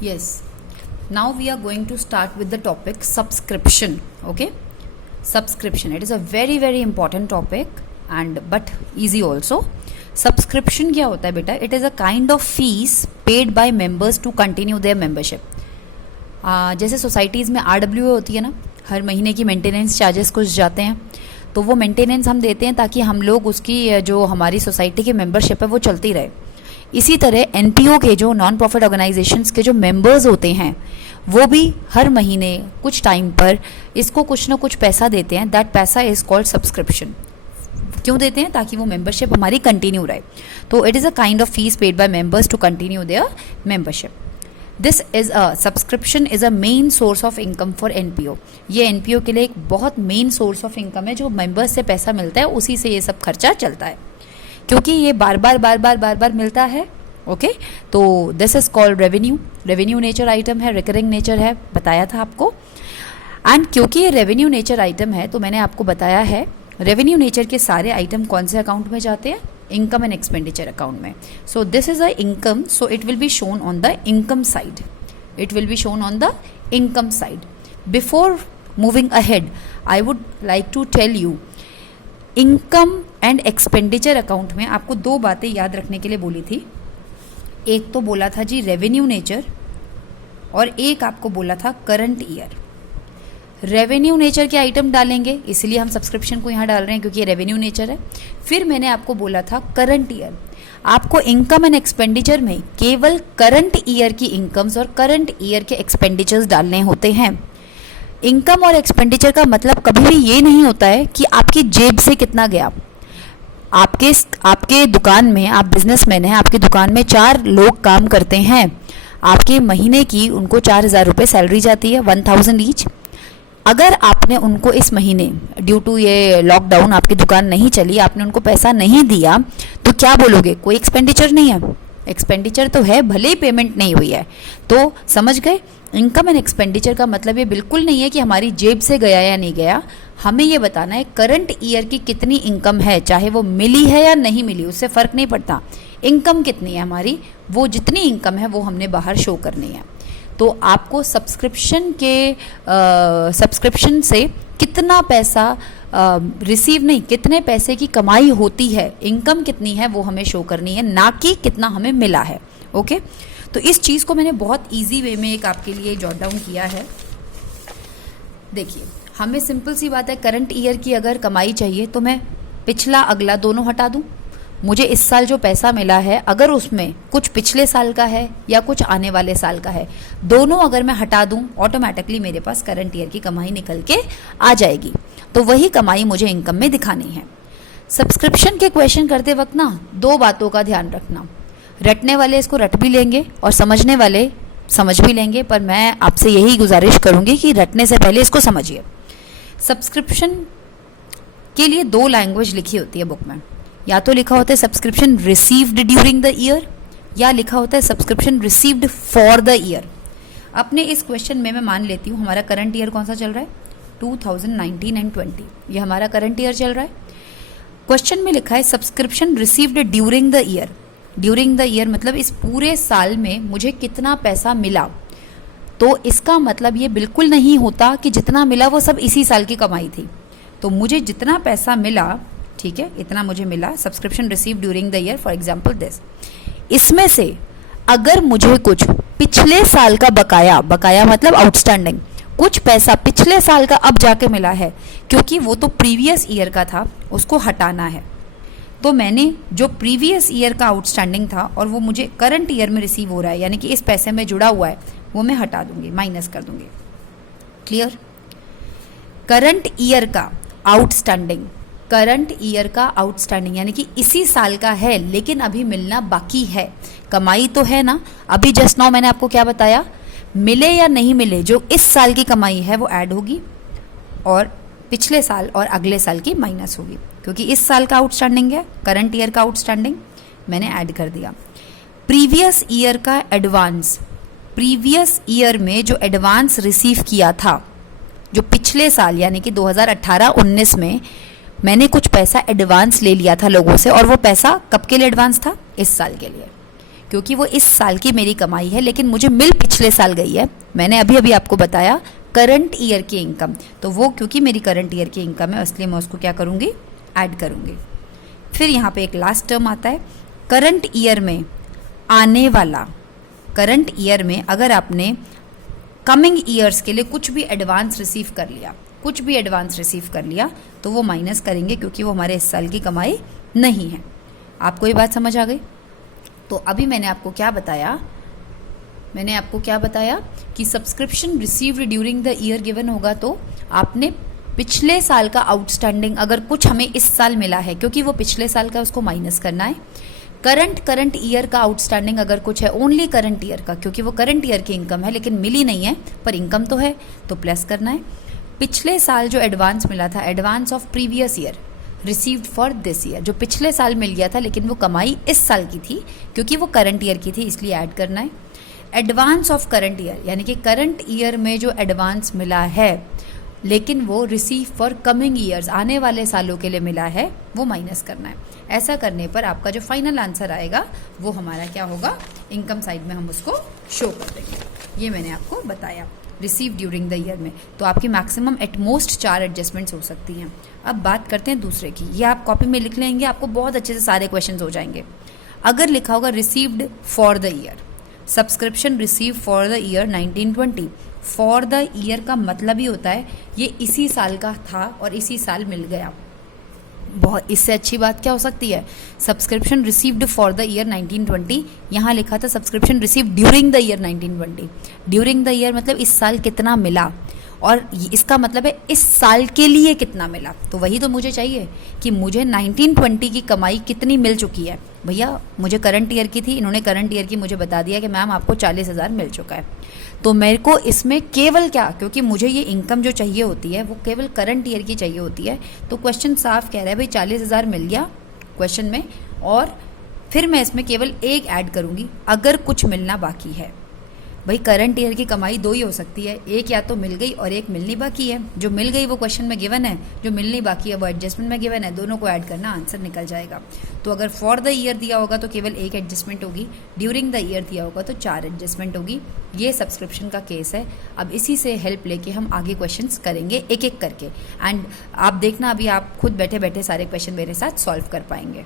Yes. Now we are going to start with the topic subscription. Okay. Subscription. It is a very very important topic and but easy also. Subscription क्या होता है बेटा? It is a kind of fees paid by members to continue their membership. जैसे societies में RWA होती है ना, हर महीने की मेंटेनेंस चार्जेस कुछ जाते हैं, तो वो मेंटेनेंस हम देते हैं ताकि हम लोग उसकी जो हमारी सोसाइटी की मेंबरशिप है वो चलती रहे. इसी तरह NPO के जो नॉन प्रॉफिट ऑर्गेनाइजेशंस के जो मेंबर्स होते हैं वो भी हर महीने कुछ टाइम पर इसको कुछ ना कुछ पैसा देते हैं. दैट पैसा इज कॉल्ड सब्सक्रिप्शन. क्यों देते हैं? ताकि वो मेंबरशिप हमारी कंटिन्यू रहे. तो it is a kind of fees paid by members to continue their membership. This is a subscription is a main source of income for NPO. ये NPO के लिए एक बहुत मेन सोर्स ऑफ इनकम है. जो members से पैसा मिलता है उसी से ये सब खर्चा चलता है, क्योंकि ये बार बार मिलता है. ओके, तो this is called revenue nature item है, रिकरिंग नेचर है, बताया था आपको. एंड क्योंकि ये रेवेन्यू नेचर आइटम है तो मैंने आपको बताया है रेवेन्यू नेचर के सारे आइटम कौन से अकाउंट में जाते हैं? इनकम एंड एक्सपेंडिचर अकाउंट में. So this is a income, so it will be shown on the income side. It will be shown on the income side. Before moving ahead I would like to tell you, income and expenditure account में आपको दो बातें याद रखने के लिए बोली थी. एक तो बोला था जी रेवेन्यू नेचर, और एक आपको बोला था करंट ईयर. रेवेन्यू नेचर के आइटम डालेंगे, इसलिए हम सब्सक्रिप्शन को यहाँ डाल रहे हैं क्योंकि ये रेवेन्यू नेचर है. फिर मैंने आपको बोला था करंट ईयर. आपको इनकम एंड एक्सपेंडिचर में केवल करंट ईयर की इनकम्स और करंट ईयर के एक्सपेंडिचर्स डालने होते हैं. इनकम और एक्सपेंडिचर का मतलब कभी भी ये नहीं होता है कि आपकी जेब से कितना गया. आपके दुकान में, आप बिजनेसमैन हैं, आपकी दुकान में 4 लोग काम करते हैं, आपके महीने की उनको 4,000 रुपये सैलरी जाती है, 1,000 ईच. अगर आपने उनको इस महीने ड्यू टू ये लॉकडाउन आपकी दुकान नहीं चली, आपने उनको पैसा नहीं दिया, तो क्या बोलोगे? कोई एक्सपेंडिचर नहीं है. एक्सपेंडिचर तो है, भले ही पेमेंट नहीं हुई है. तो समझ गए, इनकम एंड एक्सपेंडिचर का मतलब ये बिल्कुल नहीं है कि हमारी जेब से गया या नहीं गया. हमें ये बताना है करंट ईयर की कितनी इनकम है, चाहे वो मिली है या नहीं मिली, उससे फ़र्क नहीं पड़ता. इनकम कितनी है हमारी, वो जितनी इनकम है वो हमने बाहर शो करनी है. तो आपको सब्सक्रिप्शन से कितना पैसा रिसीव नहीं, कितने पैसे की कमाई होती है, इनकम कितनी है वो हमें शो करनी है, ना कि कितना हमें मिला है. ओके, तो इस चीज़ को मैंने बहुत इजी वे में एक आपके लिए जॉट डाउन किया है. देखिए, हमें सिंपल सी बात है, करंट ईयर की अगर कमाई चाहिए तो मैं पिछला अगला दोनों हटा दूं. मुझे इस साल जो पैसा मिला है, अगर उसमें कुछ पिछले साल का है या कुछ आने वाले साल का है, दोनों अगर मैं हटा दूं, ऑटोमेटिकली मेरे पास करंट ईयर की कमाई निकल के आ जाएगी. तो वही कमाई मुझे इनकम में दिखानी है. सब्सक्रिप्शन के क्वेश्चन करते वक्त ना 2 बातों का ध्यान रखना. रटने वाले इसको रट भी लेंगे और समझने वाले समझ भी लेंगे, पर मैं आपसे यही गुजारिश करूंगी कि रटने से पहले इसको समझिए. सब्सक्रिप्शन के लिए 2 लैंग्वेज लिखी होती है बुक में. या तो लिखा होता है subscription received during the year, या लिखा होता है subscription received for the year. अपने इस क्वेश्चन में मैं मान लेती हूँ हमारा करंट ईयर कौन सा चल रहा है, 2019 एंड 20. ये हमारा करंट ईयर चल रहा है. क्वेश्चन में लिखा है subscription received during the year. During the year मतलब इस पूरे साल में मुझे कितना पैसा मिला. तो इसका मतलब ये बिल्कुल नहीं होता कि जितना मिला वो सब इसी साल की कमाई थी. तो मुझे जितना पैसा मिला, ठीक है, इतना मुझे मिला, subscription receive during the year, for example this. इसमें से अगर मुझे कुछ पिछले साल का बकाया मतलब आउटस्टैंडिंग, कुछ पैसा पिछले साल का अब जाके मिला है, क्योंकि वो तो प्रीवियस ईयर का था, उसको हटाना है. तो मैंने जो प्रीवियस ईयर का आउटस्टैंडिंग था और वो मुझे करंट ईयर में रिसीव हो रहा है, यानी कि इस पैसे में जुड़ा हुआ है, वो मैं हटा दूंगी, माइनस कर दूंगी. क्लियर? करंट ईयर का आउटस्टैंडिंग यानी कि इसी साल का है लेकिन अभी मिलना बाकी है. कमाई तो है ना, अभी जस्ट नाउ मैंने आपको क्या बताया, मिले या नहीं मिले, जो इस साल की कमाई है वो ऐड होगी और पिछले साल और अगले साल की माइनस होगी. क्योंकि इस साल का आउटस्टैंडिंग है, करंट ईयर का आउटस्टैंडिंग मैंने ऐड कर दिया. प्रीवियस ईयर का एडवांस, प्रीवियस ईयर में जो एडवांस रिसीव किया था, जो पिछले साल यानी कि 2018-19 में मैंने कुछ पैसा एडवांस ले लिया था लोगों से, और वो पैसा कब के लिए एडवांस था? इस साल के लिए. क्योंकि वो इस साल की मेरी कमाई है लेकिन मुझे मिल पिछले साल गई है। मैंने अभी अभी आपको बताया करंट ईयर की इनकम, तो वो क्योंकि मेरी करंट ईयर की इनकम है इसलिए मैं उसको क्या करूँगी, ऐड करूँगी। फिर यहाँ पे एक लास्ट टर्म आता है करंट ईयर में आने वाला। करंट ईयर में अगर आपने कमिंग ईयर्स के लिए कुछ भी एडवांस रिसीव कर लिया तो वो माइनस करेंगे क्योंकि वो हमारे इस साल की कमाई नहीं है। आपको ये बात समझ आ गई? तो अभी मैंने आपको क्या बताया कि subscription received during the year given होगा तो आपने पिछले साल का आउटस्टैंडिंग अगर कुछ हमें इस साल मिला है क्योंकि वो पिछले साल का, उसको माइनस करना है। करंट ईयर का आउटस्टैंडिंग अगर कुछ है, ओनली करंट ईयर का, क्योंकि वो करंट ईयर की इनकम है लेकिन मिली नहीं है पर इनकम तो है, तो प्लस करना है। पिछले साल जो एडवांस मिला था, advance of previous year received for this year, जो पिछले साल मिल गया था लेकिन वो कमाई इस साल की थी क्योंकि वो करंट ईयर की थी इसलिए ऐड करना है। एडवांस ऑफ करंट ईयर यानी कि करंट ईयर में जो एडवांस मिला है लेकिन वो रिसीव फॉर कमिंग ईयर्स, आने वाले सालों के लिए मिला है, वो माइनस करना है। ऐसा करने पर आपका जो फाइनल आंसर आएगा वो हमारा क्या होगा, इनकम साइड में हम उसको शो कर देंगे। ये मैंने आपको बताया रिसीव ड्यूरिंग द ईयर में। तो आपकी मैक्सिमम एट मोस्ट 4 एडजस्टमेंट्स हो सकती हैं। अब बात करते हैं दूसरे की। ये आप कॉपी में लिख लेंगे, आपको बहुत अच्छे से सारे क्वेश्चंस हो जाएंगे। अगर लिखा होगा received for the year, subscription receive for the year 1920, for the year का मतलब ही होता है ये इसी साल का था और इसी साल मिल गया। बहुत इससे अच्छी बात क्या हो सकती है, subscription received for the year 1920, यहाँ लिखा था subscription received during the year 1920। During the year मतलब इस साल कितना मिला और इसका मतलब है इस साल के लिए कितना मिला। तो वही तो मुझे चाहिए कि मुझे 1920 की कमाई कितनी मिल चुकी है। भैया मुझे करंट ईयर की थी, इन्होंने करंट ईयर की मुझे बता दिया कि मैम आपको 40,000 मिल चुका है। तो मेरे को इसमें केवल क्या, क्योंकि मुझे ये इनकम जो चाहिए होती है वो केवल करंट ईयर की चाहिए होती है। तो क्वेश्चन साफ कह रहा है भाई 40,000 मिल गया क्वेश्चन में, और फिर मैं इसमें केवल एक ऐड करूँगी अगर कुछ मिलना बाकी है। भाई करंट ईयर की कमाई 2 ही हो सकती है, एक या तो मिल गई और एक मिलनी बाकी है। जो मिल गई वो क्वेश्चन में गिवन है, जो मिलनी बाकी है वो एडजस्टमेंट में गिवन है। दोनों को ऐड करना, आंसर निकल जाएगा। तो अगर फॉर द ईयर दिया होगा तो केवल एक एडजस्टमेंट होगी, ड्यूरिंग द ईयर दिया होगा तो 4 एडजस्टमेंट होगी। ये सब्सक्रिप्शन का केस है। अब इसी से हेल्प लेके हम आगे क्वेश्चंस करेंगे एक एक करके, एंड आप देखना अभी आप खुद बैठे बैठे सारे क्वेश्चन मेरे साथ सॉल्व कर पाएंगे।